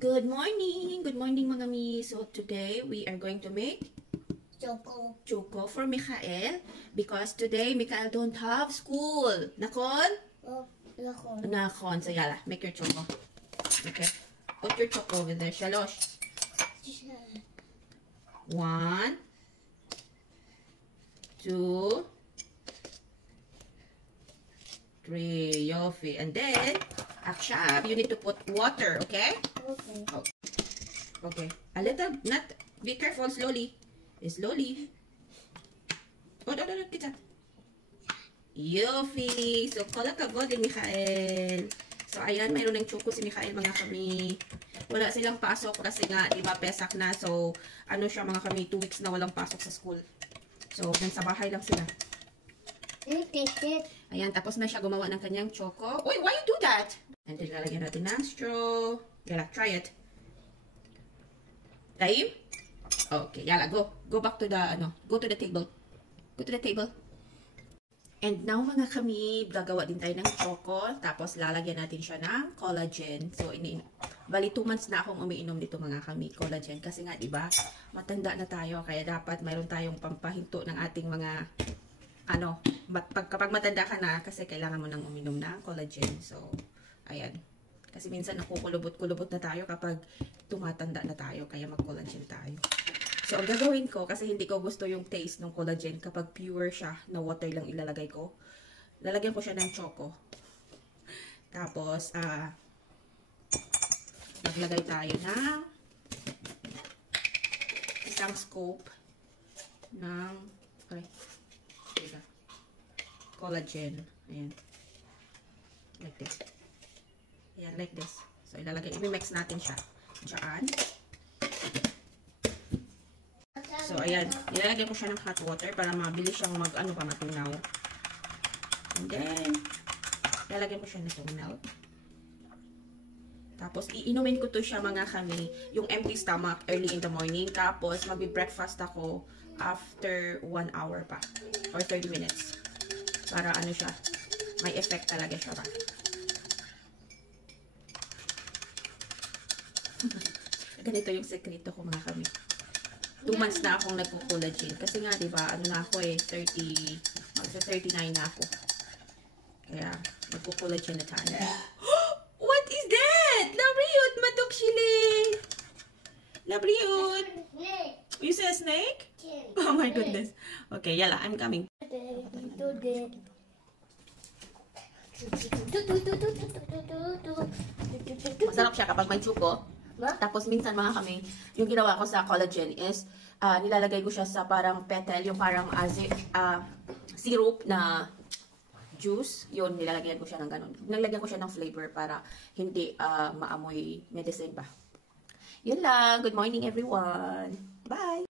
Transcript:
Good morning! Good morning mga mi. So today we are going to make choco for Mikael because today Mikael don't have school. Nakon? Nakon. So yala, make your choco. Okay. Put your choco over there. Shalosh. 1, 2, 3. Yofi. And then, Akshab, you need to put water, okay? Okay. Oh. Okay. A little, not, be careful, slowly. Slowly. Oh, no, get that. Yofi. So, kala ka din, Mikael. So, ayan, mayroon ng choco si Mikael, mga kami. Wala silang pasok kasi nga, diba, pesak na. So, ano siya, mga kami, 2 weeks na walang pasok sa school. So, sa bahay lang sila. Ayan, tapos na siya gumawa ng kanyang choco. Wait, why you do that? And then, lalagyan natin ng straw. Yala, try it. Taim? Okay, yala, go. Go back to the, go to the table. Go to the table. And now, mga kami, gagawa din tayo ng choco. Tapos, lalagyan natin siya ng collagen. So, bali 2 months na akong umiinom dito, mga kami, collagen. Kasi nga, diba, matanda na tayo. Kaya dapat mayroon tayong pampahinto ng ating mga, kapag matanda ka na, kasi kailangan mo nang uminom ng collagen. So, ayan. Kasi minsan nakukulubot-kulubot na tayo kapag tumatanda na tayo. Kaya mag-collagen tayo. So, ang gagawin ko, kasi hindi ko gusto yung taste ng collagen kapag pure siya, na water lang ilalagay ko. Lalagyan ko siya ng choco. Tapos, maglagay tayo ng isang scoop ng collagen. Ayan. Like this. Ayan, like this. So, i-mix natin siya. Diyan. So, ayan. Ilalagay ko siya ng hot water para mabilis siyang matunaw. And then, ilalagay ko siya ng milk. Tapos, iinumin ko to siya, mga kami, yung empty stomach early in the morning. Tapos, magbe-breakfast ako after 1 hour pa. Or 30 minutes. Para siya, may effect talaga siya ba. Ganito yung sekreto ko, mga kami. 2 months na akong nagko-collagen. Kasi nga, diba, na ako 39 na ako. Kaya, nagko-collagen na tayo. What is that? Labriot, matok sili. Labriot. You say a snake? Oh my goodness. Okay, yala, I'm coming. Masarap siya kapag may choco. Tapos minsan, mga kami, yung ginawa ko sa collagen is nilalagay ko siya sa parang petal, yung parang syrup na juice. Yun, nilalagyan ko siya ng ganun. Nilalagyan ko siya ng flavor para hindi maamoy medicine pa. Yun lang. Good morning, everyone. Bye!